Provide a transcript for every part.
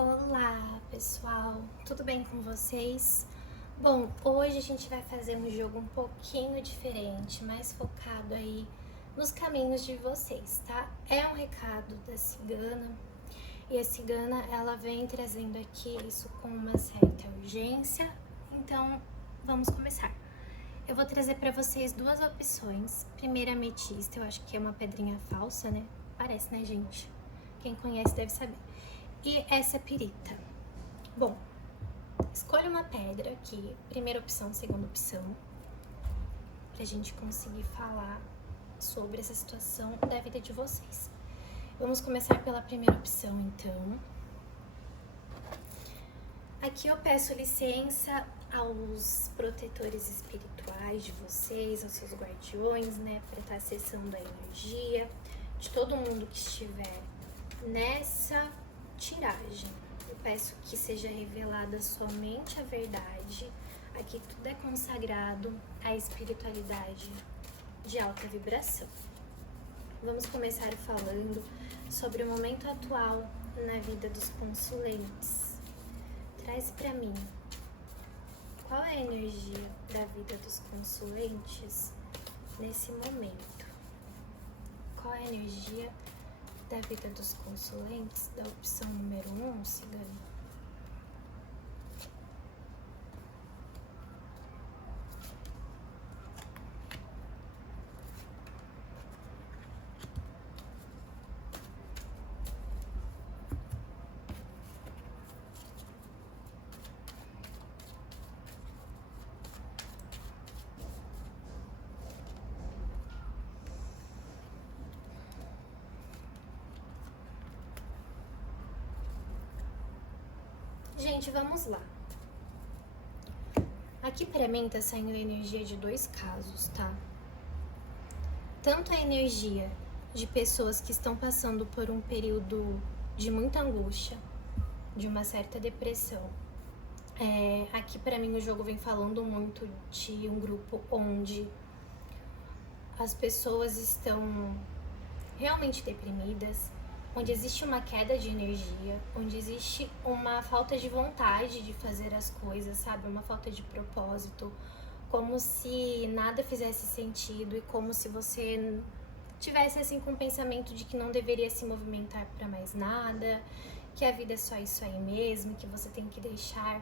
Olá, pessoal, tudo bem com vocês? Bom, hoje a gente vai fazer um jogo um pouquinho diferente, mais focado aí nos caminhos de vocês, tá? É um recado da cigana e a cigana ela vem trazendo aqui isso com uma certa urgência, então vamos começar. Eu vou trazer para vocês duas opções. Primeira, ametista, eu acho que é uma pedrinha falsa, né? Parece, né, gente? Quem conhece deve saber. E essa pirita. Bom, escolha uma pedra aqui, primeira opção, segunda opção, pra gente conseguir falar sobre essa situação da vida de vocês. Vamos começar pela primeira opção, então. Aqui eu peço licença aos protetores espirituais de vocês, aos seus guardiões, né, para estar acessando a energia de todo mundo que estiver nessa tiragem. Eu peço que seja revelada somente a verdade. Aqui tudo é consagrado à espiritualidade de alta vibração. Vamos começar falando sobre o momento atual na vida dos consulentes. Traz para mim qual é a energia da vida dos consulentes nesse momento. Qual é a energia da vida dos consulentes, da opção número 1, cigano? Gente, vamos lá. Aqui pra mim tá saindo a energia de dois casos, tá? Tanto a energia de pessoas que estão passando por um período de muita angústia, de uma certa depressão. Aqui pra mim o jogo vem falando muito de um grupo onde as pessoas estão realmente deprimidas, onde existe uma queda de energia, onde existe uma falta de vontade de fazer as coisas, sabe? Uma falta de propósito, como se nada fizesse sentido e como se você tivesse assim com o pensamento de que não deveria se movimentar para mais nada, que a vida é só isso aí mesmo, que você tem que deixar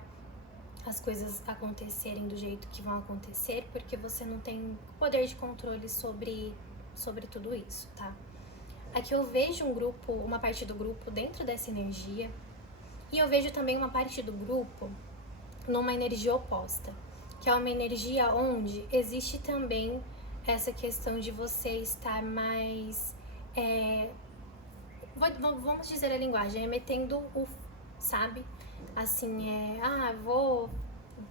as coisas acontecerem do jeito que vão acontecer, porque você não tem poder de controle sobre tudo isso, tá? Aqui eu vejo um grupo, uma parte do grupo dentro dessa energia, e eu vejo também uma parte do grupo numa energia oposta, que é uma energia onde existe também essa questão de você estar mais, vamos dizer a linguagem, metendo o, sabe? Assim, vou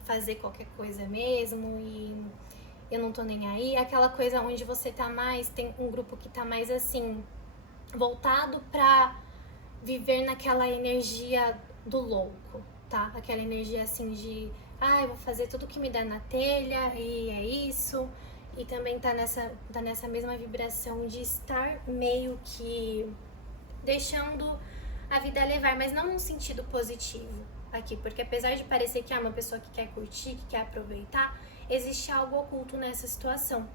fazer qualquer coisa mesmo e eu não tô nem aí. Aquela coisa onde você tá mais, tem um grupo que tá mais assim, voltado pra viver naquela energia do louco, tá? Aquela energia assim de, eu vou fazer tudo que me der na telha e é isso. E também tá nessa mesma vibração de estar meio que deixando a vida levar, mas não num sentido positivo aqui, porque apesar de parecer que é uma pessoa que quer curtir, que quer aproveitar, existe algo oculto nessa situação.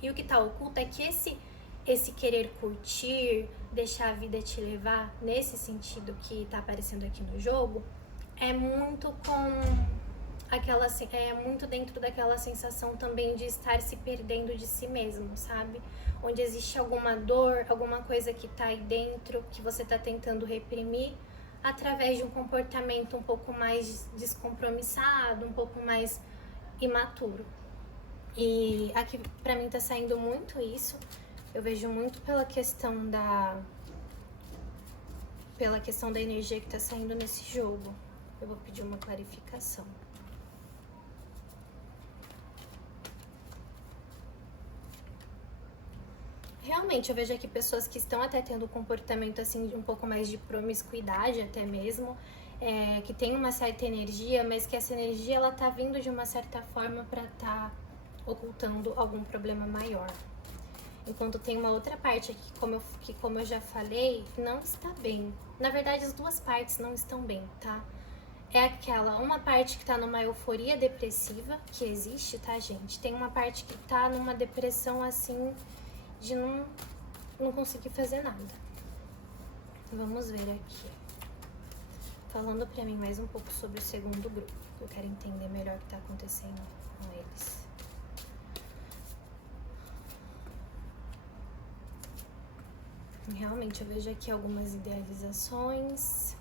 E o que tá oculto é que esse querer curtir, deixar a vida te levar, nesse sentido que tá aparecendo aqui no jogo, é muito muito dentro daquela sensação também de estar se perdendo de si mesmo, sabe? Onde existe alguma dor, alguma coisa que tá aí dentro, que você tá tentando reprimir, através de um comportamento um pouco mais descompromissado, um pouco mais imaturo. E aqui pra mim tá saindo muito isso. Eu vejo muito pela questão da energia que tá saindo nesse jogo. Eu vou pedir uma clarificação. Realmente, eu vejo aqui pessoas que estão até tendo um comportamento assim, de um pouco mais de promiscuidade até mesmo, que tem uma certa energia, mas que essa energia ela tá vindo de uma certa forma pra tá ocultando algum problema maior. Enquanto tem uma outra parte aqui, como eu já falei, não está bem. Na verdade, as duas partes não estão bem, tá? É uma parte que tá numa euforia depressiva, que existe, tá, gente? Tem uma parte que tá numa depressão, assim, de não conseguir fazer nada. Vamos ver aqui. Falando pra mim mais um pouco sobre o segundo grupo. Eu quero entender melhor o que tá acontecendo com eles. Realmente, eu vejo aqui algumas idealizações.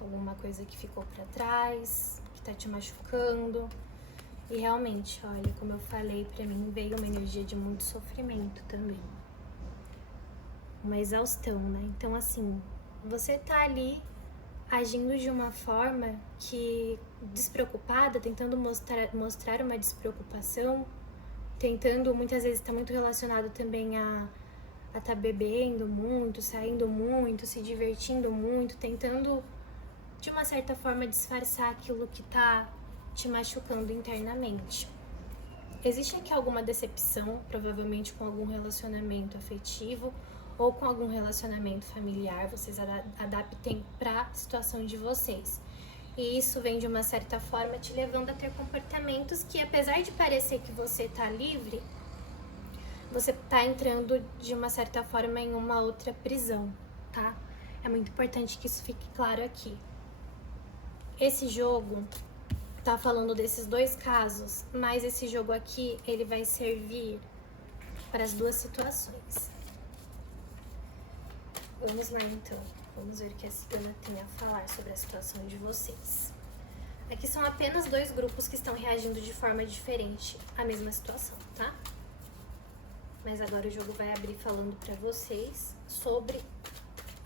Alguma coisa que ficou pra trás, que tá te machucando. E realmente, olha, como eu falei, pra mim veio uma energia de muito sofrimento também. Uma exaustão, né? Então, assim, você tá ali agindo de uma forma que despreocupada, tentando mostrar uma despreocupação, tentando, muitas vezes tá muito relacionado também a tá bebendo muito, saindo muito, se divertindo muito, tentando de uma certa forma disfarçar aquilo que tá te machucando internamente. Existe aqui alguma decepção, provavelmente com algum relacionamento afetivo ou com algum relacionamento familiar, vocês adaptem para a situação de vocês. E isso vem de uma certa forma te levando a ter comportamentos que, apesar de parecer que você tá livre, você tá entrando de uma certa forma em uma outra prisão, tá? É muito importante que isso fique claro aqui. Esse jogo tá falando desses dois casos, mas esse jogo aqui, ele vai servir para as duas situações. Vamos lá, então. Vamos ver o que a cigana tem a falar sobre a situação de vocês. Aqui são apenas dois grupos que estão reagindo de forma diferente à mesma situação, tá? Mas agora o jogo vai abrir falando para vocês sobre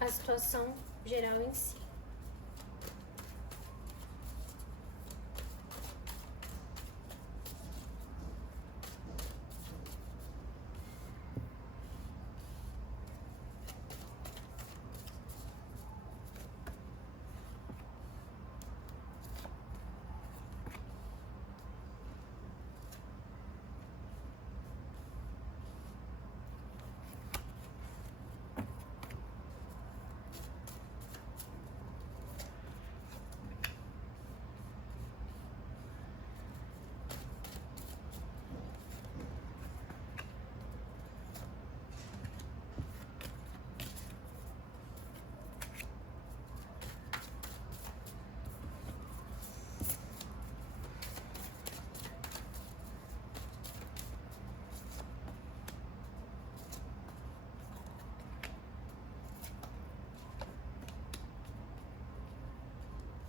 a situação geral em si.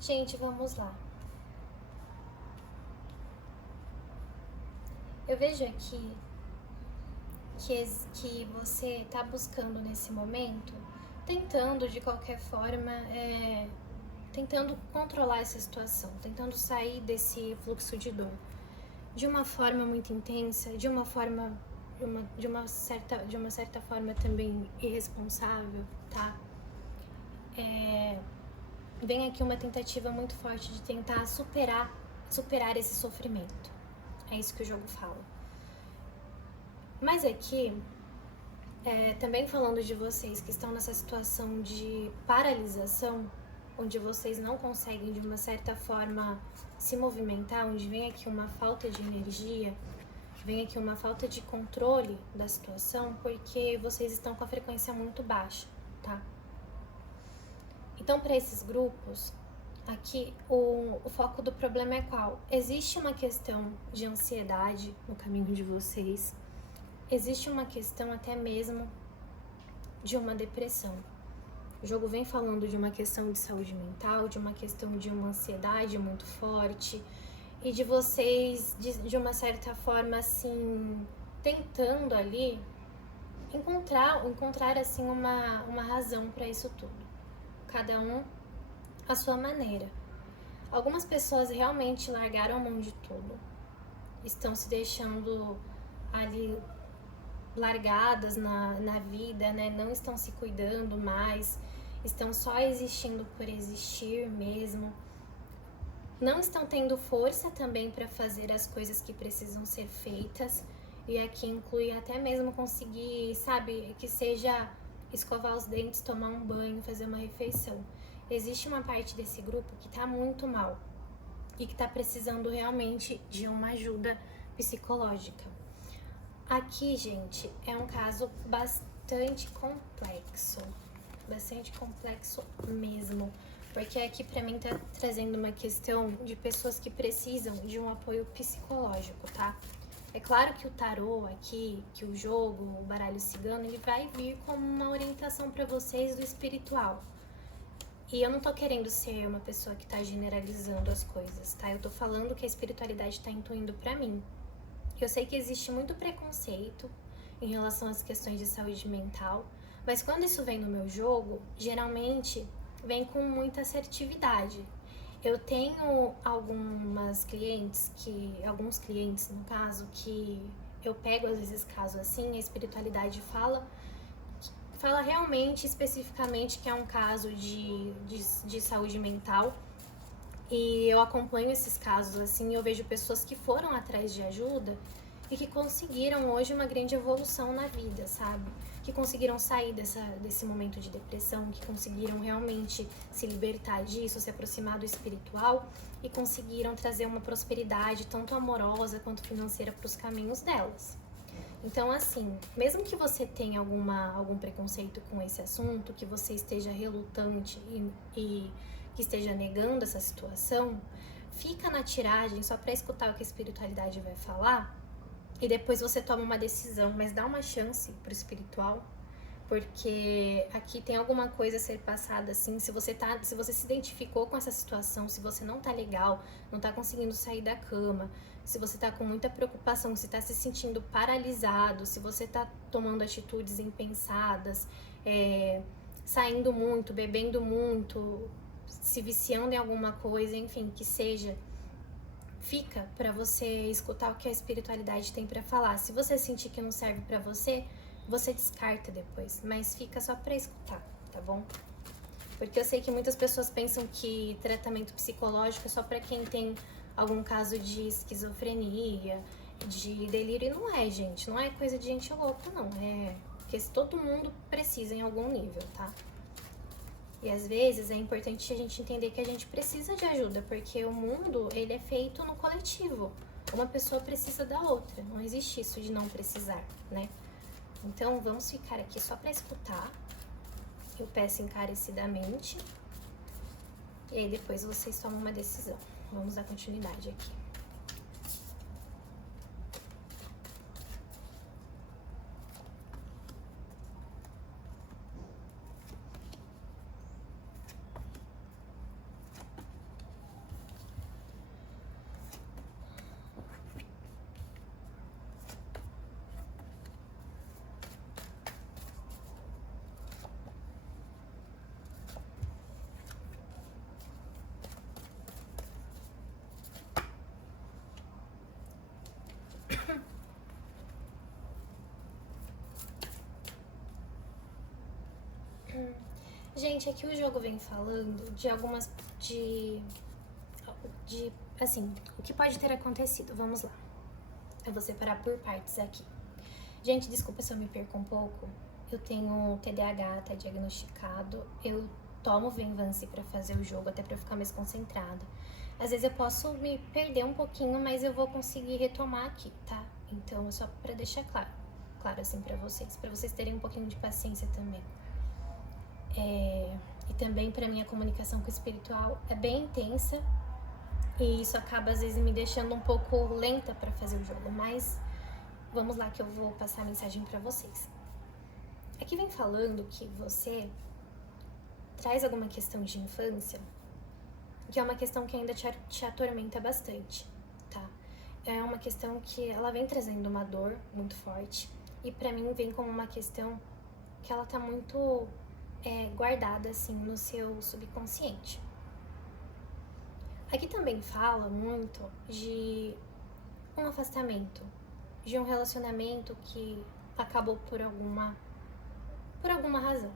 Gente, vamos lá. Eu vejo aqui que você tá buscando nesse momento, tentando de qualquer forma, tentando controlar essa situação, tentando sair desse fluxo de dor. De uma forma muito intensa, de uma certa forma também irresponsável, tá? Vem aqui uma tentativa muito forte de tentar superar esse sofrimento. É isso que o jogo fala. Mas aqui, também falando de vocês que estão nessa situação de paralisação, onde vocês não conseguem de uma certa forma se movimentar, onde vem aqui uma falta de energia, vem aqui uma falta de controle da situação, porque vocês estão com a frequência muito baixa, tá? Então, para esses grupos, aqui o foco do problema é qual? Existe uma questão de ansiedade no caminho de vocês, existe uma questão até mesmo de uma depressão. O jogo vem falando de uma questão de saúde mental, de uma questão de uma ansiedade muito forte e de vocês, de uma certa forma, assim, tentando ali encontrar assim, uma razão para isso tudo. Cada um à sua maneira. Algumas pessoas realmente largaram a mão de tudo, estão se deixando ali largadas na vida, né? Não estão se cuidando mais, estão só existindo por existir mesmo. Não estão tendo força também para fazer as coisas que precisam ser feitas. E aqui inclui até mesmo conseguir, sabe, que seja escovar os dentes, tomar um banho, fazer uma refeição. Existe uma parte desse grupo que tá muito mal e que tá precisando realmente de uma ajuda psicológica. Aqui, gente, é um caso bastante complexo mesmo, porque aqui pra mim tá trazendo uma questão de pessoas que precisam de um apoio psicológico, tá? É claro que o tarô aqui, que o jogo, o baralho cigano, ele vai vir como uma orientação para vocês do espiritual. E eu não tô querendo ser uma pessoa que tá generalizando as coisas, tá? Eu tô falando que a espiritualidade tá intuindo pra mim. Eu sei que existe muito preconceito em relação às questões de saúde mental, mas quando isso vem no meu jogo, geralmente vem com muita assertividade. Eu tenho alguns clientes no caso, que eu pego às vezes caso assim, a espiritualidade fala realmente especificamente que é um caso de saúde mental. E eu acompanho esses casos assim, eu vejo pessoas que foram atrás de ajuda e que conseguiram hoje uma grande evolução na vida, sabe? Que conseguiram sair desse momento de depressão, que conseguiram realmente se libertar disso, se aproximar do espiritual e conseguiram trazer uma prosperidade tanto amorosa quanto financeira para os caminhos delas. Então, assim, mesmo que você tenha algum preconceito com esse assunto, que você esteja relutante e que esteja negando essa situação, fica na tiragem só para escutar o que a espiritualidade vai falar e depois você toma uma decisão, mas dá uma chance pro espiritual, porque aqui tem alguma coisa a ser passada assim, se você se identificou com essa situação, se você não tá legal, não tá conseguindo sair da cama, se você tá com muita preocupação, se tá se sentindo paralisado, se você tá tomando atitudes impensadas, saindo muito, bebendo muito, se viciando em alguma coisa, enfim, que seja, fica pra você escutar o que a espiritualidade tem pra falar. Se você sentir que não serve pra você, você descarta depois, mas fica só pra escutar, tá bom? Porque eu sei que muitas pessoas pensam que tratamento psicológico é só pra quem tem algum caso de esquizofrenia, de delírio, e não é, gente, não é coisa de gente louca, não, é porque todo mundo precisa em algum nível, tá? E às vezes é importante a gente entender que a gente precisa de ajuda, porque o mundo, ele é feito no coletivo. Uma pessoa precisa da outra, não existe isso de não precisar, né? Então vamos ficar aqui só para escutar. Eu peço encarecidamente. E aí depois vocês tomam uma decisão. Vamos dar continuidade aqui. Gente, aqui o jogo vem falando de algumas. Assim, o que pode ter acontecido. Vamos lá. Eu vou separar por partes aqui. Gente, desculpa se eu me perco um pouco. Eu tenho TDAH, tá diagnosticado. Eu tomo Venvance pra fazer o jogo, até pra eu ficar mais concentrada. Às vezes eu posso me perder um pouquinho, mas eu vou conseguir retomar aqui, tá? Então, é só pra deixar claro assim pra vocês terem um pouquinho de paciência também. E também pra mim a comunicação com o espiritual é bem intensa e isso acaba às vezes me deixando um pouco lenta pra fazer o jogo, mas vamos lá que eu vou passar a mensagem pra vocês. Aqui vem falando que você traz alguma questão de infância, que é uma questão que ainda te atormenta bastante, tá? É uma questão que ela vem trazendo uma dor muito forte e pra mim vem como uma questão que ela tá muito guardada assim no seu subconsciente. Aqui também fala muito de um afastamento, de um relacionamento que acabou por alguma razão.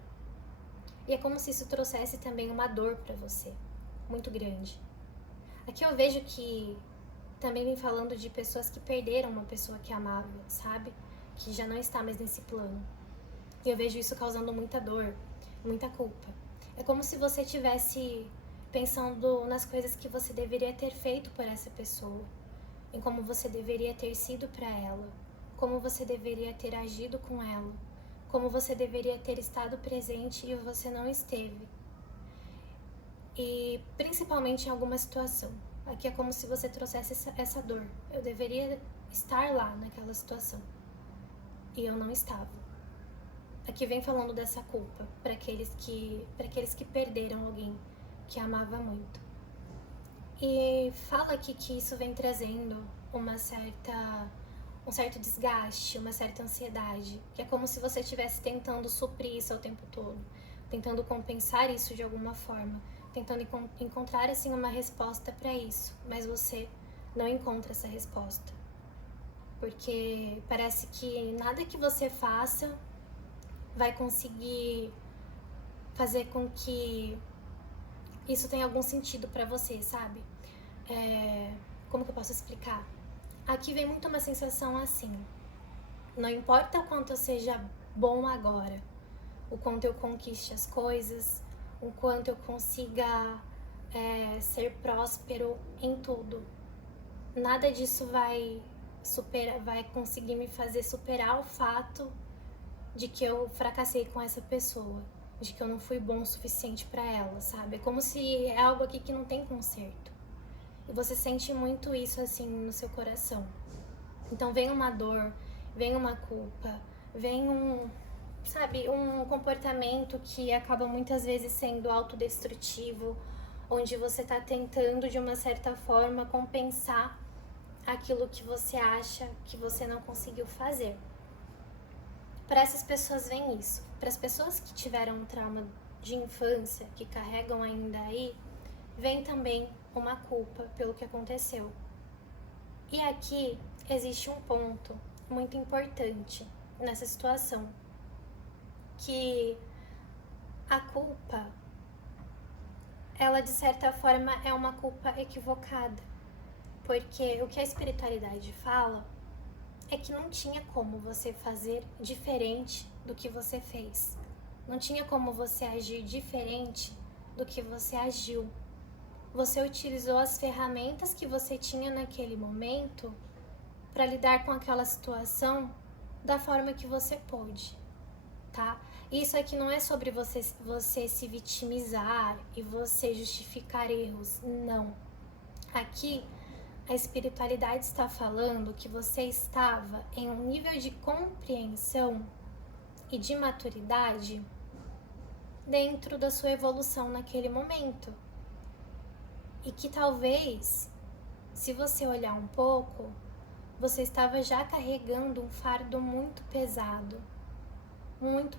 E é como se isso trouxesse também uma dor pra você, muito grande. Aqui eu vejo que também vem falando de pessoas que perderam uma pessoa que amava, sabe? Que já não está mais nesse plano. E eu vejo isso causando muita dor, muita culpa. É como se você estivesse pensando nas coisas que você deveria ter feito por essa pessoa, em como você deveria ter sido para ela, como você deveria ter agido com ela, como você deveria ter estado presente e você não esteve. E principalmente em alguma situação. Aqui é como se você trouxesse essa dor. Eu deveria estar lá naquela situação e eu não estava. Aqui vem falando dessa culpa para aqueles que perderam alguém que amava muito. E fala aqui que isso vem trazendo um certo desgaste, uma certa ansiedade, que é como se você estivesse tentando suprir isso o tempo todo, tentando compensar isso de alguma forma, tentando encontrar assim uma resposta para isso, mas você não encontra essa resposta. Porque parece que nada que você faça vai conseguir fazer com que isso tenha algum sentido para você, sabe? Como que eu posso explicar? Aqui vem muito uma sensação assim: não importa o quanto eu seja bom agora, o quanto eu conquiste as coisas, o quanto eu consiga ser próspero em tudo, nada disso vai conseguir me fazer superar o fato de que eu fracassei com essa pessoa, de que eu não fui bom o suficiente para ela, sabe? É como se é algo aqui que não tem conserto. E você sente muito isso assim no seu coração. Então vem uma dor, vem uma culpa, vem um comportamento que acaba muitas vezes sendo autodestrutivo, onde você está tentando de uma certa forma compensar aquilo que você acha que você não conseguiu fazer. Para essas pessoas vem isso. Para as pessoas que tiveram um trauma de infância, que carregam ainda aí, vem também uma culpa pelo que aconteceu. E aqui existe um ponto muito importante nessa situação, que a culpa, ela de certa forma é uma culpa equivocada, porque o que a espiritualidade fala é que não tinha como você fazer diferente do que você fez. Não tinha como você agir diferente do que você agiu. Você utilizou as ferramentas que você tinha naquele momento para lidar com aquela situação da forma que você pôde, tá? Isso aqui não é sobre você se vitimizar e você justificar erros, não. Aqui a espiritualidade está falando que você estava em um nível de compreensão e de maturidade dentro da sua evolução naquele momento. E que talvez, se você olhar um pouco, você estava já carregando um fardo muito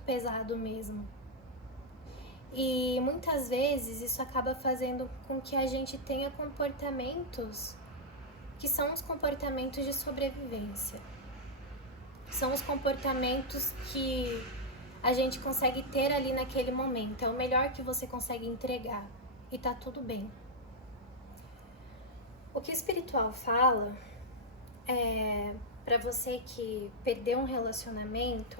pesado mesmo. E muitas vezes isso acaba fazendo com que a gente tenha comportamentos que são os comportamentos de sobrevivência. São os comportamentos que a gente consegue ter ali naquele momento. É o melhor que você consegue entregar. E tá tudo bem. O que o espiritual fala é para você que perdeu um relacionamento.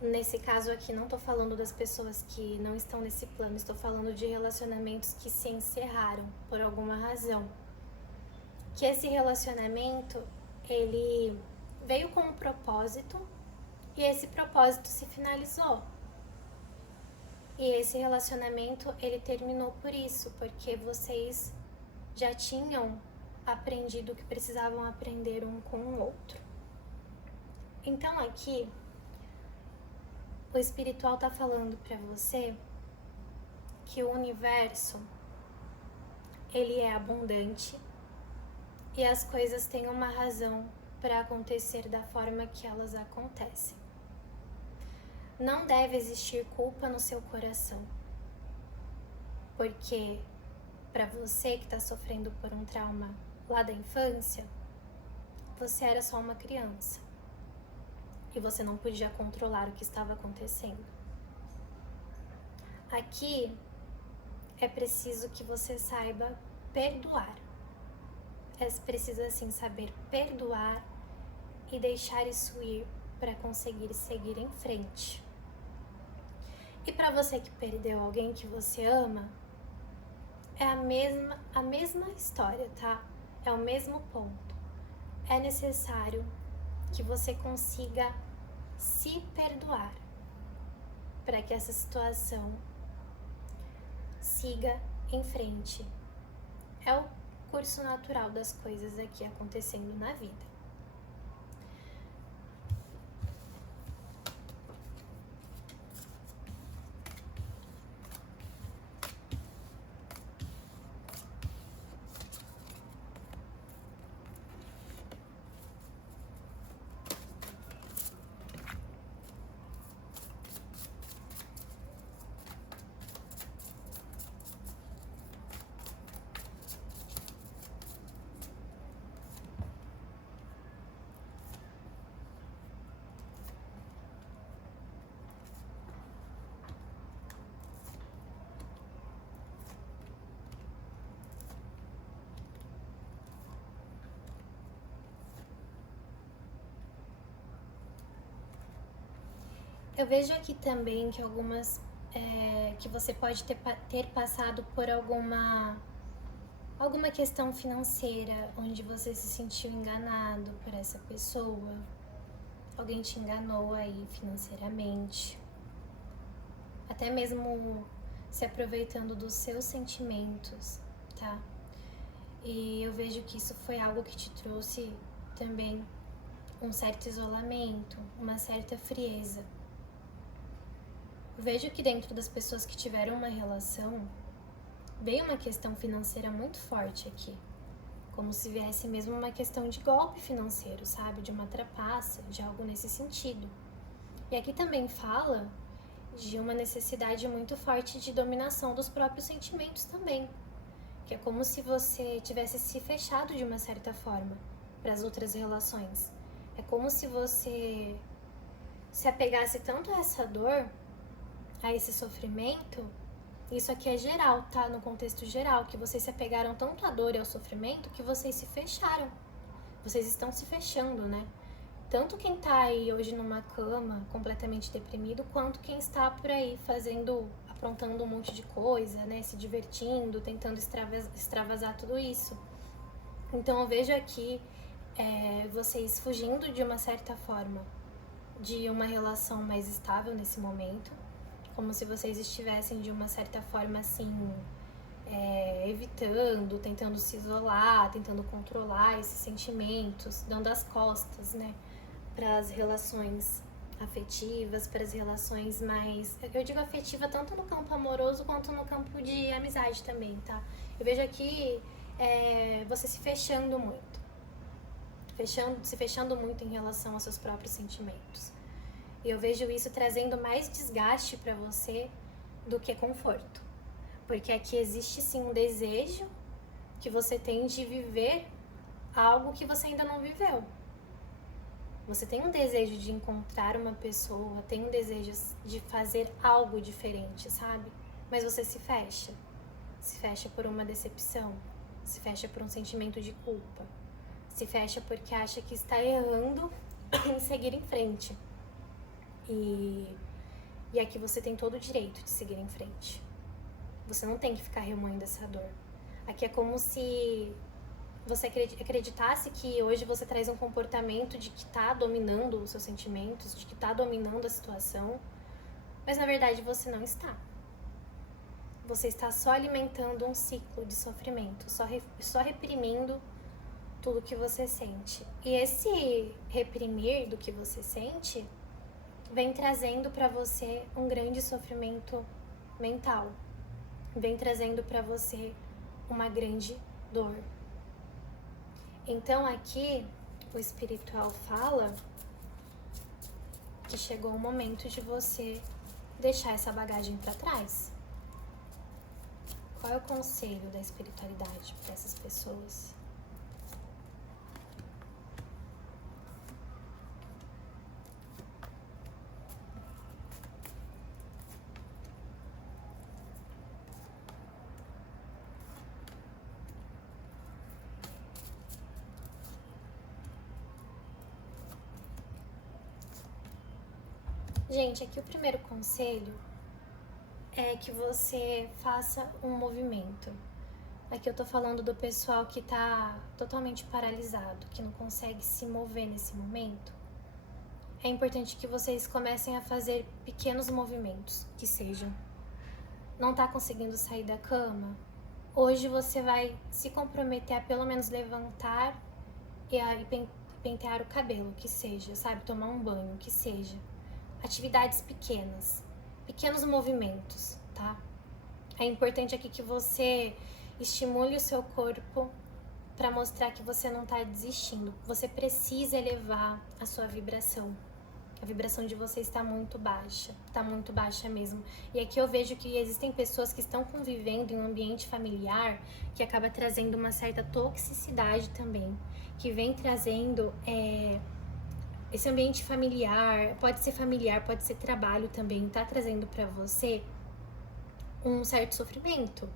Nesse caso aqui, não tô falando das pessoas que não estão nesse plano. Estou falando de relacionamentos que se encerraram por alguma razão. Que esse relacionamento, ele veio com um propósito e esse propósito se finalizou. E esse relacionamento, ele terminou por isso, porque vocês já tinham aprendido o que precisavam aprender um com o outro. Então aqui, o espiritual tá falando para você que o universo, ele é abundante, e as coisas têm uma razão para acontecer da forma que elas acontecem. Não deve existir culpa no seu coração, porque para você que está sofrendo por um trauma lá da infância, você era só uma criança e você não podia controlar o que estava acontecendo. Aqui é preciso que você saiba perdoar. precisa assim saber perdoar e deixar isso ir para conseguir seguir em frente. E para você que perdeu alguém que você ama, é a mesma história, tá? É o mesmo ponto. É necessário que você consiga se perdoar para que essa situação siga em frente. É o curso natural das coisas aqui acontecendo na vida. Eu vejo aqui também que que você pode ter passado por alguma questão financeira onde você se sentiu enganado por essa pessoa. Alguém te enganou aí financeiramente. Até mesmo se aproveitando dos seus sentimentos, tá? E eu vejo que isso foi algo que te trouxe também um certo isolamento, uma certa frieza. Vejo que dentro das pessoas que tiveram uma relação, veio uma questão financeira muito forte aqui. Como se viesse mesmo uma questão de golpe financeiro, sabe? De uma trapaça, de algo nesse sentido. E aqui também fala de uma necessidade muito forte de dominação dos próprios sentimentos também. Que é como se você tivesse se fechado de uma certa forma para as outras relações. É como se você se apegasse tanto a essa dor, a esse sofrimento. Isso aqui é geral, tá? No contexto geral, que vocês se apegaram tanto à dor e ao sofrimento que vocês se fecharam. Vocês estão se fechando, né? Tanto quem tá aí hoje numa cama completamente deprimido, quanto quem está por aí aprontando um monte de coisa, né? Se divertindo, tentando extravasar tudo isso. Então eu vejo aqui vocês fugindo de uma certa forma de uma relação mais estável nesse momento, como se vocês estivessem de uma certa forma assim, evitando, tentando se isolar, tentando controlar esses sentimentos, dando as costas, né, para as relações afetivas, para as relações mais, eu digo afetiva tanto no campo amoroso quanto no campo de amizade também, tá? Eu vejo aqui você se fechando muito, se fechando muito em relação aos seus próprios sentimentos. E eu vejo isso trazendo mais desgaste para você do que conforto. Porque aqui existe sim um desejo que você tem de viver algo que você ainda não viveu. Você tem um desejo de encontrar uma pessoa, tem um desejo de fazer algo diferente, sabe? Mas você se fecha. Se fecha por uma decepção. Se fecha por um sentimento de culpa. Se fecha porque acha que está errando em seguir em frente. E aqui você tem todo o direito de seguir em frente. Você não tem que ficar remoendo essa dor. Aqui é como se você acreditasse que hoje você traz um comportamento de que tá dominando os seus sentimentos, de que tá dominando a situação, mas na verdade você não está. Você está só alimentando um ciclo de sofrimento, só reprimindo tudo que você sente. E esse reprimir do que você sente vem trazendo para você um grande sofrimento mental. Vem trazendo para você uma grande dor. Então aqui o espiritual fala que chegou o momento de você deixar essa bagagem para trás. Qual é o conselho da espiritualidade para essas pessoas? Gente, aqui o primeiro conselho é que você faça um movimento. Aqui eu tô falando do pessoal que tá totalmente paralisado, que não consegue se mover nesse momento. É importante que vocês comecem a fazer pequenos movimentos, que sejam. Não tá conseguindo sair da cama? Hoje você vai se comprometer a pelo menos levantar e pentear o cabelo, que seja, sabe? Tomar um banho, que seja. Atividades pequenas, pequenos movimentos, tá? É importante aqui que você estimule o seu corpo para mostrar que você não tá desistindo. Você precisa elevar a sua vibração. A vibração de você está muito baixa mesmo. E aqui eu vejo que existem pessoas que estão convivendo em um ambiente familiar que acaba trazendo uma certa toxicidade também, que vem trazendo esse ambiente familiar, pode ser trabalho também, tá trazendo para você um certo sofrimento.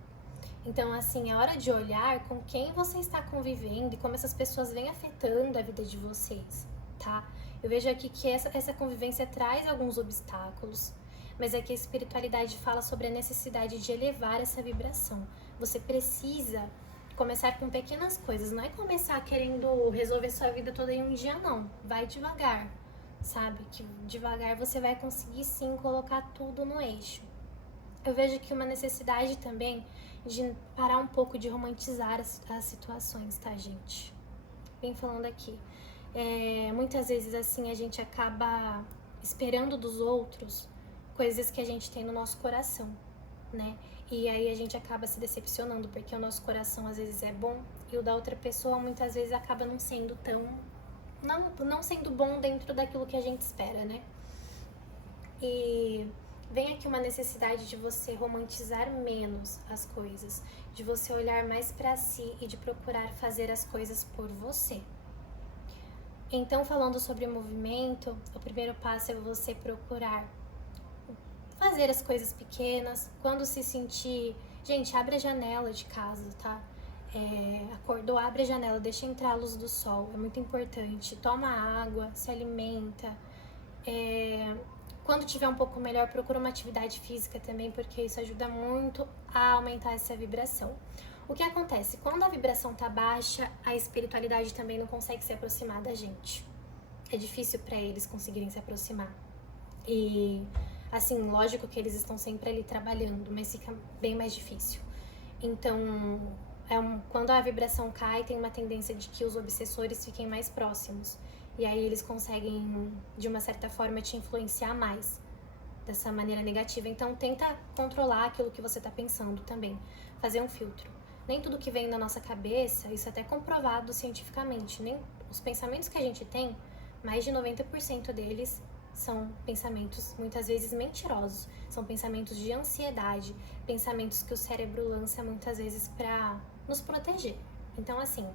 Então, assim, é hora de olhar com quem você está convivendo e como essas pessoas vêm afetando a vida de vocês, tá? Eu vejo aqui que essa convivência traz alguns obstáculos, mas aqui a espiritualidade fala sobre a necessidade de elevar essa vibração. Você precisa começar com pequenas coisas, não é começar querendo resolver sua vida toda em um dia, não. Vai devagar, sabe? Que devagar você vai conseguir sim colocar tudo no eixo. Eu vejo aqui uma necessidade também de parar um pouco de romantizar as situações, tá, gente? Vem falando aqui. Muitas vezes, assim, a gente acaba esperando dos outros coisas que a gente tem no nosso coração, né? E aí a gente acaba se decepcionando, porque o nosso coração às vezes é bom e o da outra pessoa muitas vezes acaba não sendo tão... Não sendo bom dentro daquilo que a gente espera, né? E vem aqui uma necessidade de você romantizar menos as coisas, de você olhar mais pra si e de procurar fazer as coisas por você. Então, falando sobre movimento, o primeiro passo é você procurar fazer as coisas pequenas. Quando se sentir... Gente, abre a janela de casa, tá? Acordou, abre a janela, deixa entrar a luz do sol, é muito importante. Toma água, se alimenta. Quando tiver um pouco melhor, procura uma atividade física também, porque isso ajuda muito a aumentar essa vibração. O que acontece? Quando a vibração tá baixa, a espiritualidade também não consegue se aproximar da gente. É difícil para eles conseguirem se aproximar. E, assim, lógico que eles estão sempre ali trabalhando, mas fica bem mais difícil. Então, quando a vibração cai, tem uma tendência de que os obsessores fiquem mais próximos. E aí eles conseguem, de uma certa forma, te influenciar mais dessa maneira negativa. Então, tenta controlar aquilo que você tá pensando também. Fazer um filtro. Nem tudo que vem na nossa cabeça, isso é até comprovado cientificamente, nem os pensamentos que a gente tem, mais de 90% deles são pensamentos muitas vezes mentirosos, são pensamentos de ansiedade, pensamentos que o cérebro lança muitas vezes para nos proteger. Então, assim,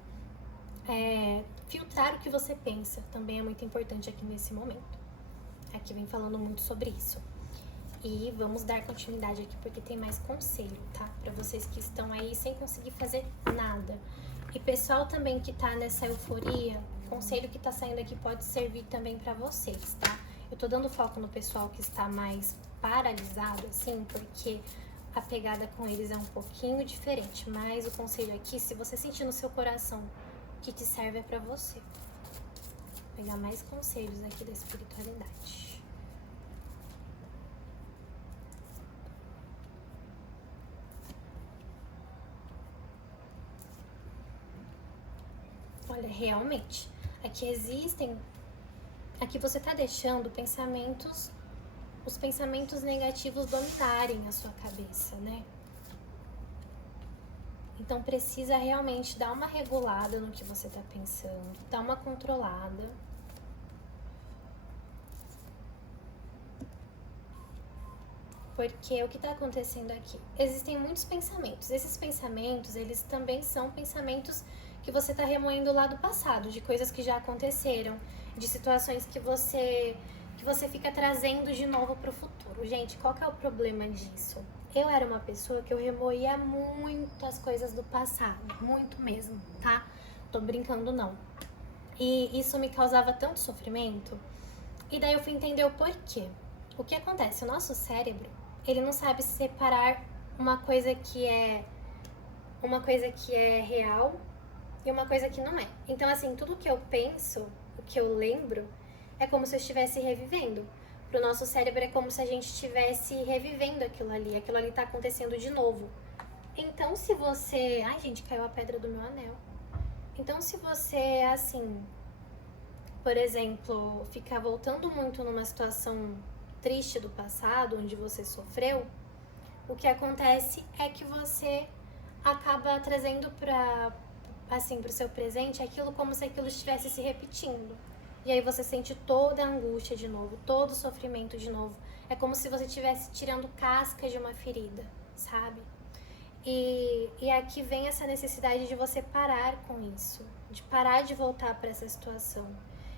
filtrar o que você pensa também é muito importante aqui nesse momento. Aqui vem falando muito sobre isso. E vamos dar continuidade aqui porque tem mais conselho, tá? Pra vocês que estão aí sem conseguir fazer nada. E pessoal também que tá nessa euforia, o conselho que tá saindo aqui pode servir também pra vocês, tá? Eu tô dando foco no pessoal que está mais paralisado, assim, porque a pegada com eles é um pouquinho diferente. Mas o conselho aqui, se você sentir no seu coração que te serve, é pra você. Vou pegar mais conselhos aqui da espiritualidade. Olha, realmente, aqui você tá deixando os pensamentos negativos dominarem a sua cabeça, né? Então precisa realmente dar uma regulada no que você tá pensando, dar uma controlada. Porque o que tá acontecendo aqui? Existem muitos pensamentos. Esses pensamentos, eles também são pensamentos que você tá remoendo lá do passado, de coisas que já aconteceram, de situações que você fica trazendo de novo pro futuro. Gente, qual que é o problema disso? Eu era uma pessoa que eu remoía muitas coisas do passado, muito mesmo, tá? Tô brincando não. E isso me causava tanto sofrimento, e daí eu fui entender o porquê. o que acontece? O nosso cérebro, ele não sabe separar uma coisa que é real e uma coisa que não é. Então, assim, tudo que eu penso, o que eu lembro, é como se eu estivesse revivendo. Pro nosso cérebro é como se a gente estivesse revivendo aquilo ali tá acontecendo de novo. Então, se você... Ai, gente, caiu a pedra do meu anel. Então, se você, assim, por exemplo, ficar voltando muito numa situação triste do passado, onde você sofreu, o que acontece é que você acaba trazendo pro seu presente aquilo como se aquilo estivesse se repetindo. E aí você sente toda a angústia de novo, todo o sofrimento de novo. É como se você estivesse tirando casca de uma ferida, sabe? E aqui vem essa necessidade de você parar com isso, de parar de voltar para essa situação,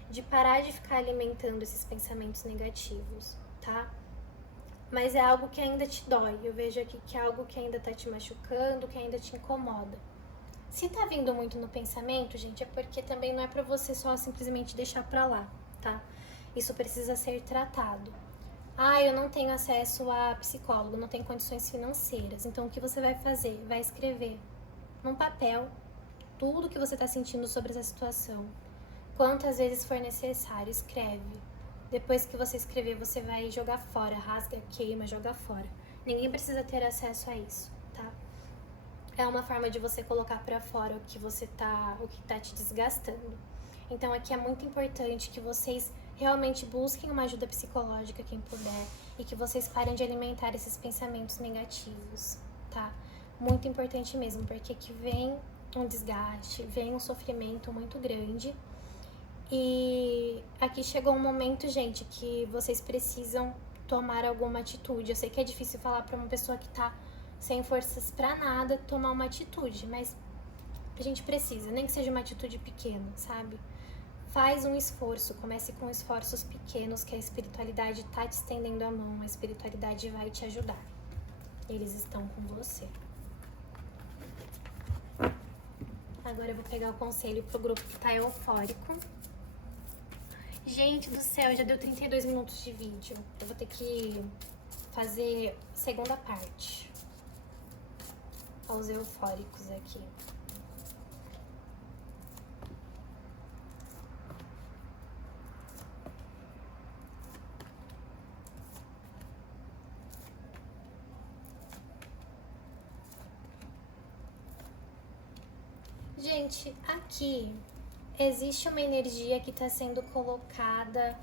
de parar de ficar alimentando esses pensamentos negativos, tá? Mas é algo que ainda te dói. Eu vejo aqui que é algo que ainda tá te machucando, que ainda te incomoda. Se tá vindo muito no pensamento, gente, é porque também não é pra você só simplesmente deixar pra lá, tá? Isso precisa ser tratado. Ah, eu não tenho acesso a psicólogo, não tenho condições financeiras. Então, o que você vai fazer? Vai escrever num papel tudo que você tá sentindo sobre essa situação. Quantas vezes for necessário, escreve. Depois que você escrever, você vai jogar fora, rasga, queima, joga fora. Ninguém precisa ter acesso a isso, tá? É uma forma de você colocar pra fora o que tá te desgastando. Então aqui é muito importante que vocês realmente busquem uma ajuda psicológica, quem puder, e que vocês parem de alimentar esses pensamentos negativos, tá? Muito importante mesmo, porque aqui vem um desgaste, vem um sofrimento muito grande. E aqui chegou um momento, gente, que vocês precisam tomar alguma atitude. Eu sei que é difícil falar pra uma pessoa que tá sem forças pra nada tomar uma atitude, mas a gente precisa, nem que seja uma atitude pequena, sabe? Faz um esforço, comece com esforços pequenos, que a espiritualidade tá te estendendo a mão, a espiritualidade vai te ajudar. Eles estão com você. Agora eu vou pegar o conselho pro grupo que tá eufórico. Gente do céu, já deu 32 minutos de vídeo. Eu vou ter que fazer a segunda parte. Aos eufóricos aqui. Gente, aqui existe uma energia que está sendo colocada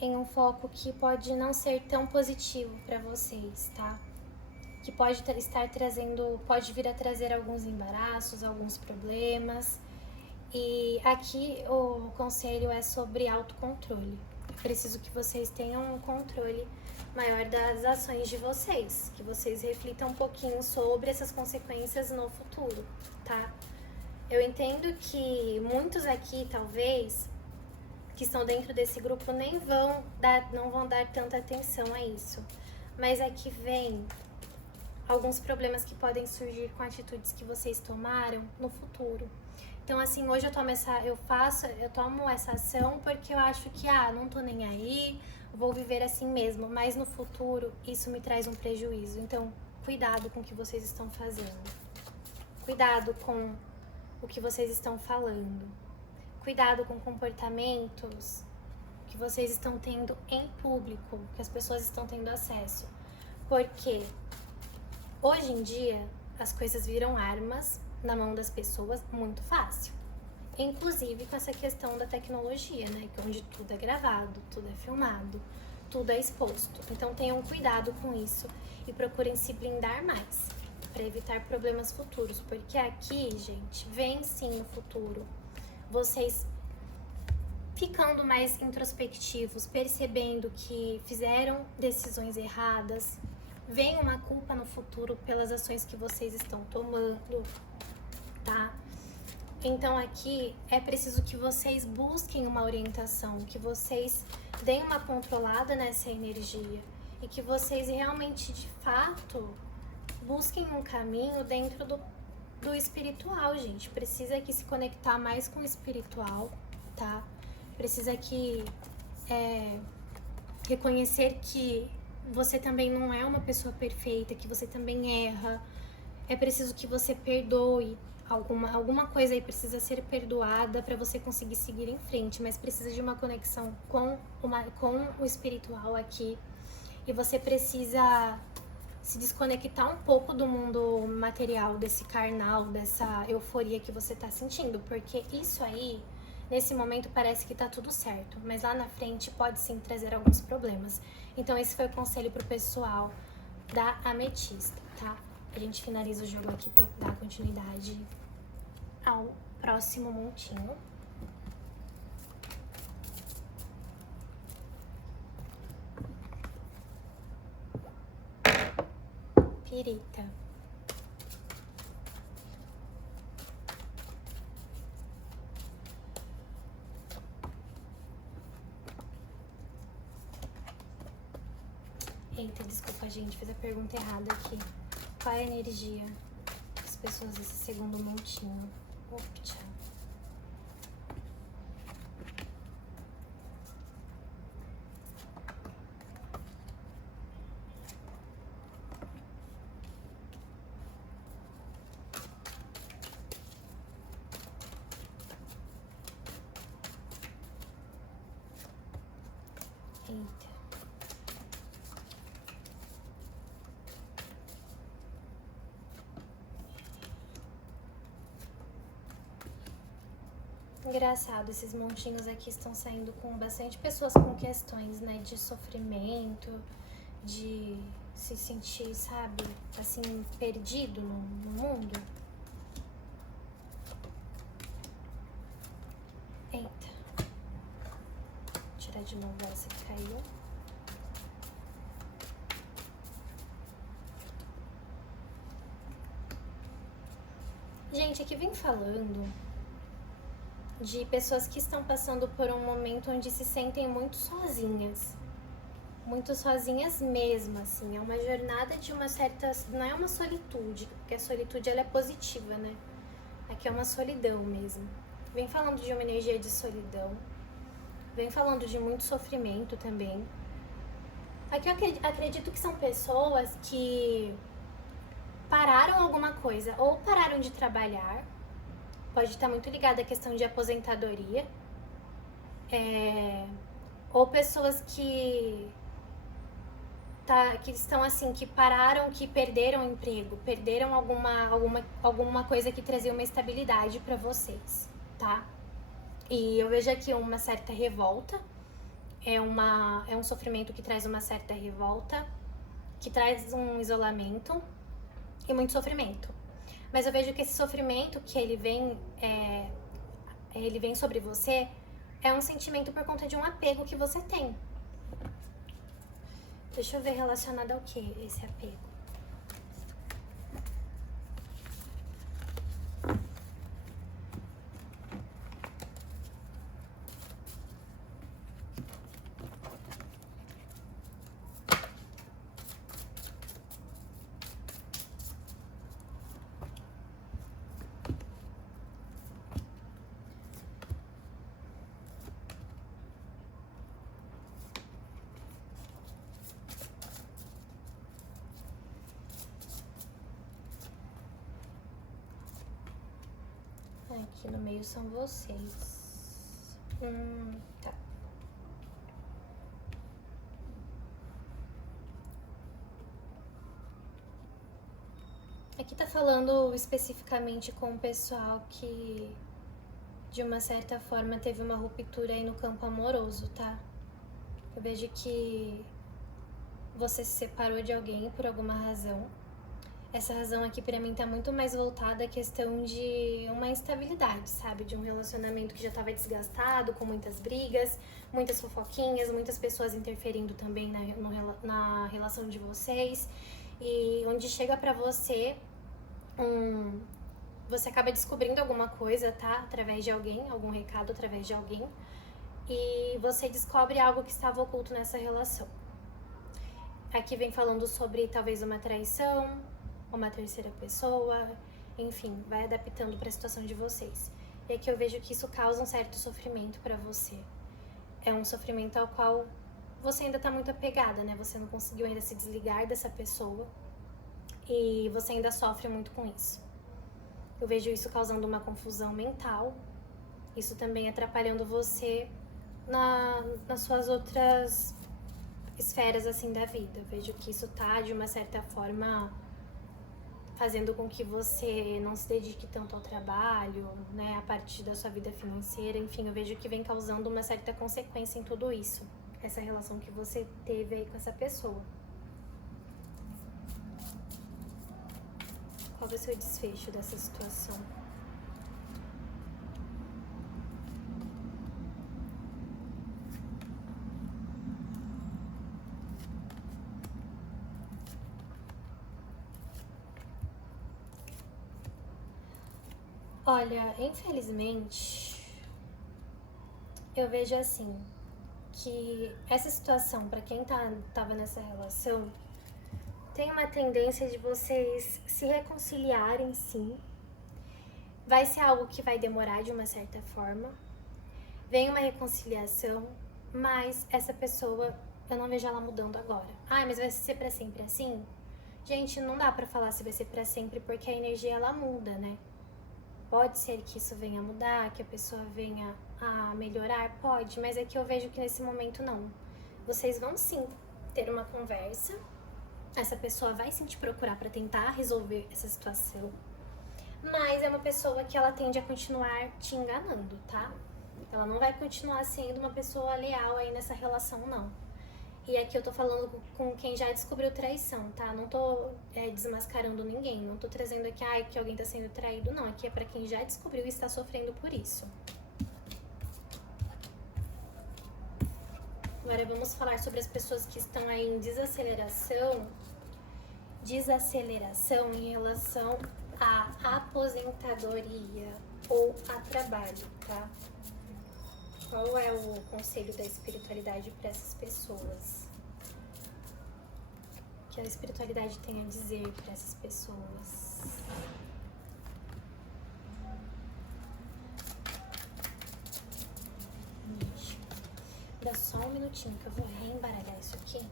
em um foco que pode não ser tão positivo para vocês, tá? Que pode estar trazendo, pode vir a trazer alguns embaraços, alguns problemas. E aqui o conselho é sobre autocontrole. Eu preciso que vocês tenham um controle maior das ações de vocês, que vocês reflitam um pouquinho sobre essas consequências no futuro, tá? Eu entendo que muitos aqui, talvez, que estão dentro desse grupo, não vão dar tanta atenção a isso. Mas aqui vem alguns problemas que podem surgir com atitudes que vocês tomaram no futuro. Então, assim, hoje eu tomo essa ação porque eu acho que, não tô nem aí, vou viver assim mesmo. Mas no futuro, isso me traz um prejuízo. Então, cuidado com o que vocês estão fazendo. Cuidado com o que vocês estão falando. Cuidado com comportamentos que vocês estão tendo em público, que as pessoas estão tendo acesso. Porque hoje em dia as coisas viram armas na mão das pessoas muito fácil. Inclusive com essa questão da tecnologia, né? Onde tudo é gravado, tudo é filmado, tudo é exposto. Então tenham cuidado com isso e procurem se blindar mais para evitar problemas futuros, porque aqui, gente, vem sim no futuro vocês ficando mais introspectivos, percebendo que fizeram decisões erradas, vem uma culpa no futuro pelas ações que vocês estão tomando, tá? Então aqui é preciso que vocês busquem uma orientação, que vocês deem uma controlada nessa energia e que vocês realmente, de fato, busquem um caminho dentro do espiritual, gente. Precisa aqui se conectar mais com o espiritual, tá? Precisa aqui reconhecer que você também não é uma pessoa perfeita, que você também erra. É preciso que você perdoe. Alguma coisa aí precisa ser perdoada para você conseguir seguir em frente, mas precisa de uma conexão com o espiritual aqui. E você precisa se desconectar um pouco do mundo material, desse carnal, dessa euforia que você tá sentindo, porque isso aí, nesse momento, parece que tá tudo certo, mas lá na frente pode sim trazer alguns problemas. Então esse foi o conselho pro pessoal da ametista, tá? A gente finaliza o jogo aqui pra eu dar continuidade ao próximo montinho. Pirita. Eita, desculpa, gente, fiz a pergunta errada aqui. Qual é a energia das pessoas desse segundo montinho? Optcha. Eita. Engraçado, esses montinhos aqui estão saindo com bastante pessoas com questões, né, de sofrimento, de se sentir, sabe, assim, perdido no mundo. Eita. Vou tirar de novo essa que caiu. Gente, aqui vem falando de pessoas que estão passando por um momento onde se sentem muito sozinhas mesmo, assim. É uma jornada de uma certa... Não é uma solitude, porque a solitude ela é positiva, né? Aqui é uma solidão mesmo. Vem falando de uma energia de solidão. Vem falando de muito sofrimento também. Aqui eu acredito que são pessoas que pararam alguma coisa, ou pararam de trabalhar. Pode estar muito ligada à questão de aposentadoria. Ou pessoas que estão assim, que pararam, que perderam o emprego, perderam alguma coisa que trazia uma estabilidade para vocês, tá? E eu vejo aqui uma certa revolta, é um sofrimento que traz uma certa revolta, que traz um isolamento e muito sofrimento. Mas eu vejo que esse sofrimento que ele vem sobre você é um sentimento por conta de um apego que você tem. Deixa eu ver relacionado ao que esse apego. Aqui no meio são vocês. Tá. Aqui tá falando especificamente com o pessoal que, de uma certa forma, teve uma ruptura aí no campo amoroso, tá? Eu vejo que você se separou de alguém por alguma razão. Essa razão aqui pra mim tá muito mais voltada à questão de uma instabilidade, sabe? De um relacionamento que já tava desgastado, com muitas brigas, muitas fofoquinhas, muitas pessoas interferindo também na relação de vocês. E onde chega pra você, você acaba descobrindo alguma coisa, tá? Através de alguém, algum recado através de alguém. E você descobre algo que estava oculto nessa relação. Aqui vem falando sobre talvez uma traição, uma terceira pessoa, enfim, vai adaptando para a situação de vocês. E aqui eu vejo que isso causa um certo sofrimento para você. É um sofrimento ao qual você ainda tá muito apegada, né? Você não conseguiu ainda se desligar dessa pessoa e você ainda sofre muito com isso. Eu vejo isso causando uma confusão mental, isso também atrapalhando você nas suas outras esferas, assim, da vida. Eu vejo que isso tá, de uma certa forma, fazendo com que você não se dedique tanto ao trabalho, né, a partir da sua vida financeira. Enfim, eu vejo que vem causando uma certa consequência em tudo isso, essa relação que você teve aí com essa pessoa. Qual vai ser o desfecho dessa situação? Olha, infelizmente, eu vejo assim, que essa situação, pra quem tava nessa relação, tem uma tendência de vocês se reconciliarem, sim. Vai ser algo que vai demorar de uma certa forma. Vem uma reconciliação, mas essa pessoa, eu não vejo ela mudando agora. Ah, mas vai ser pra sempre assim? Gente, não dá pra falar se vai ser pra sempre, porque a energia, ela muda, né? Pode ser que isso venha a mudar, que a pessoa venha a melhorar, pode, mas é que eu vejo que nesse momento não. Vocês vão sim ter uma conversa, essa pessoa vai sim te procurar pra tentar resolver essa situação, mas é uma pessoa que ela tende a continuar te enganando, tá? Ela não vai continuar sendo uma pessoa leal aí nessa relação, não. E aqui eu tô falando com quem já descobriu traição, tá? Não tô desmascarando ninguém, não tô trazendo aqui, que alguém tá sendo traído, não. Aqui é pra quem já descobriu e está sofrendo por isso. Agora vamos falar sobre as pessoas que estão aí em desaceleração em relação à aposentadoria ou a trabalho, tá? Qual é o conselho da espiritualidade para essas pessoas? O que a espiritualidade tem a dizer para essas pessoas? Dá só um minutinho que eu vou reembaralhar isso aqui.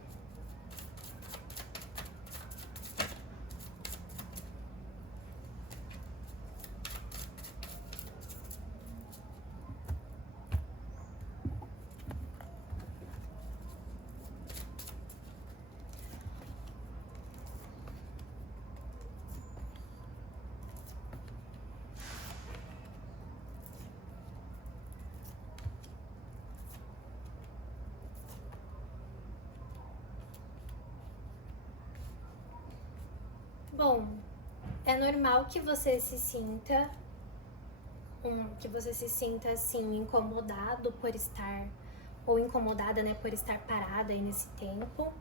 Bom, é normal que você se sinta assim incomodado por estar, ou incomodada, né, por estar parada aí nesse tempo.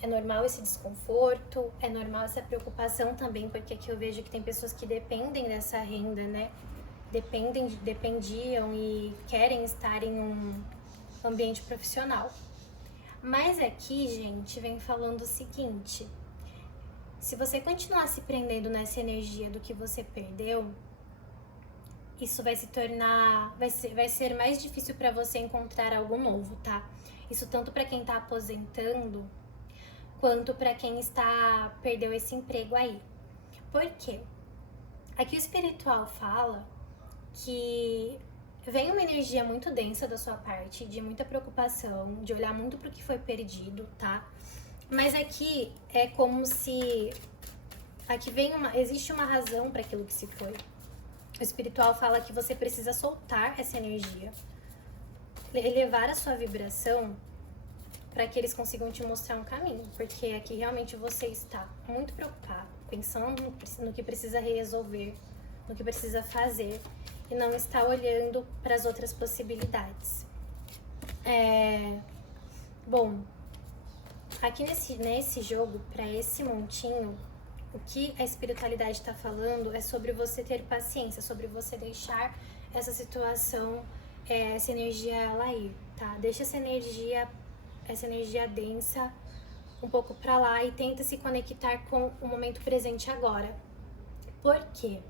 É normal esse desconforto, é normal essa preocupação também, porque aqui eu vejo que tem pessoas que dependem dessa renda, né? Dependiam e querem estar em um ambiente profissional. Mas aqui, gente, vem falando o seguinte: se você continuar se prendendo nessa energia do que você perdeu, isso vai se tornar, vai ser mais difícil para você encontrar algo novo, tá? Isso tanto para quem tá aposentando, quanto para quem perdeu esse emprego aí. Por quê? Aqui o espiritual fala que vem uma energia muito densa da sua parte, de muita preocupação, de olhar muito pro que foi perdido, tá? Mas aqui é como se existe uma razão para aquilo que se foi. O espiritual fala que você precisa soltar essa energia, elevar a sua vibração para que eles consigam te mostrar um caminho, porque aqui realmente você está muito preocupado, pensando no que precisa resolver, no que precisa fazer, e não está olhando para as outras possibilidades. Bom, aqui nesse jogo, para esse montinho, o que a espiritualidade está falando é sobre você ter paciência, sobre você deixar essa situação, essa energia ela ir, tá? Deixa essa energia densa um pouco pra lá e tenta se conectar com o momento presente agora. Por quê?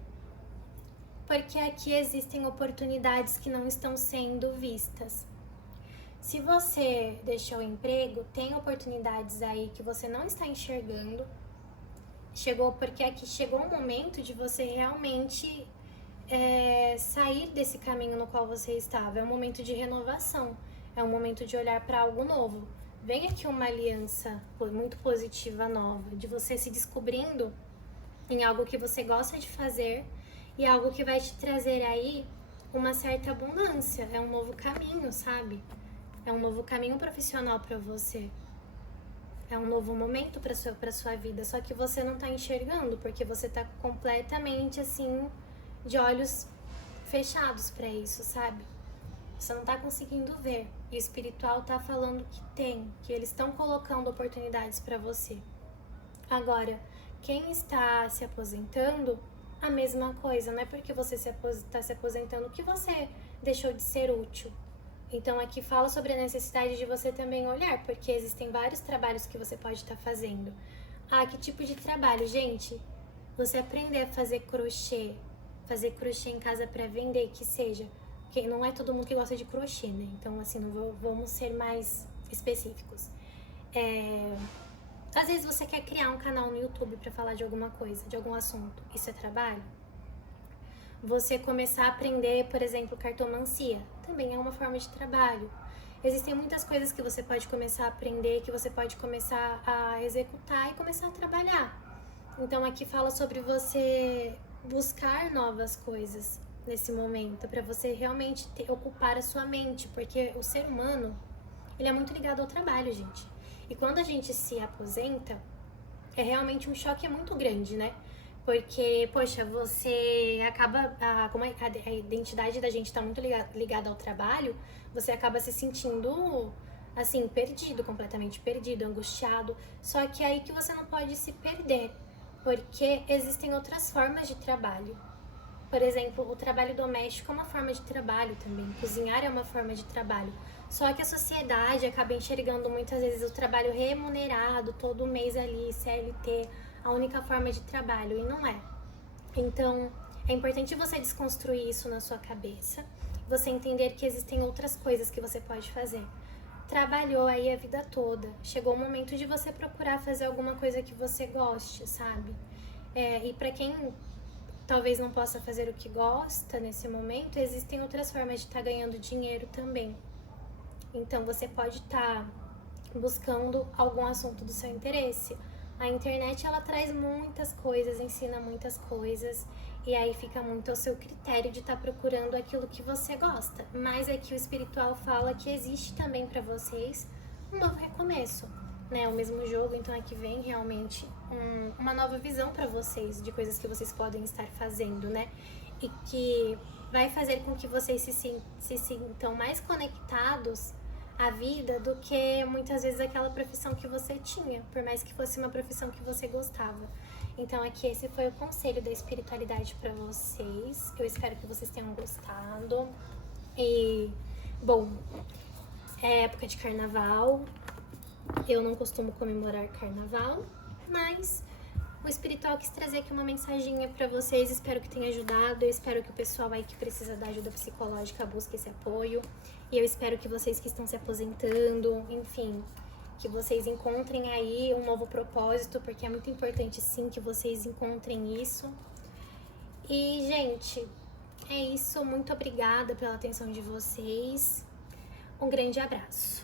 Porque aqui existem oportunidades que não estão sendo vistas. Se você deixou o emprego, tem oportunidades aí que você não está enxergando. Chegou um momento de você realmente sair desse caminho no qual você estava. É um momento de renovação, é um momento de olhar para algo novo. Vem aqui uma aliança muito positiva nova, de você se descobrindo em algo que você gosta de fazer e algo que vai te trazer aí uma certa abundância. É um novo caminho, sabe? É um novo caminho profissional para você. É um novo momento para sua vida, só que você não tá enxergando porque você tá completamente assim de olhos fechados para isso, sabe? Você não tá conseguindo ver. E o espiritual tá falando que eles estão colocando oportunidades para você. Agora, quem está se aposentando, a mesma coisa, não é porque você está se aposentando que você deixou de ser útil. Então aqui fala sobre a necessidade de você também olhar, porque existem vários trabalhos que você pode estar fazendo. Ah, que tipo de trabalho, gente? Você aprender a fazer crochê em casa para vender, que seja, porque não é todo mundo que gosta de crochê, né? Então assim, vamos ser mais específicos. Às vezes você quer criar um canal no YouTube para falar de alguma coisa, de algum assunto. Isso é trabalho? Você começar a aprender, por exemplo, cartomancia, também é uma forma de trabalho. Existem muitas coisas que você pode começar a aprender, que você pode começar a executar e começar a trabalhar. Então aqui fala sobre você buscar novas coisas nesse momento, para você realmente ocupar a sua mente, porque o ser humano, ele é muito ligado ao trabalho, gente. E quando a gente se aposenta, é realmente um choque muito grande, né? Porque, poxa, você acaba, como a identidade da gente tá muito ligada ao trabalho, você acaba se sentindo, assim, perdido, completamente perdido, angustiado. Só que é aí que você não pode se perder, porque existem outras formas de trabalho. Por exemplo, o trabalho doméstico é uma forma de trabalho também, cozinhar é uma forma de trabalho. Só que a sociedade acaba enxergando muitas vezes o trabalho remunerado, todo mês ali, CLT, a única forma de trabalho, e não é. Então, é importante você desconstruir isso na sua cabeça, você entender que existem outras coisas que você pode fazer. Trabalhou aí a vida toda, chegou o momento de você procurar fazer alguma coisa que você goste, sabe? E para quem talvez não possa fazer o que gosta nesse momento, existem outras formas de estar ganhando dinheiro também. Então você pode estar buscando algum assunto do seu interesse. A internet, ela traz muitas coisas, ensina muitas coisas, e aí fica muito ao seu critério de estar procurando aquilo que você gosta. Mas aqui o espiritual fala que existe também para vocês um novo recomeço, né? O mesmo jogo, então aqui vem realmente uma nova visão para vocês de coisas que vocês podem estar fazendo, né? E que vai fazer com que vocês se sintam mais conectados à vida do que muitas vezes aquela profissão que você tinha, por mais que fosse uma profissão que você gostava. Então aqui esse foi o conselho da espiritualidade para vocês. Eu espero que vocês tenham gostado. E, bom, é época de carnaval. Eu não costumo comemorar carnaval, mas o espiritual quis trazer aqui uma mensaginha pra vocês. Espero que tenha ajudado. Eu espero que o pessoal aí que precisa da ajuda psicológica busque esse apoio. E eu espero que vocês que estão se aposentando, enfim, que vocês encontrem aí um novo propósito, porque é muito importante sim que vocês encontrem isso. E, gente, é isso. Muito obrigada pela atenção de vocês. Um grande abraço.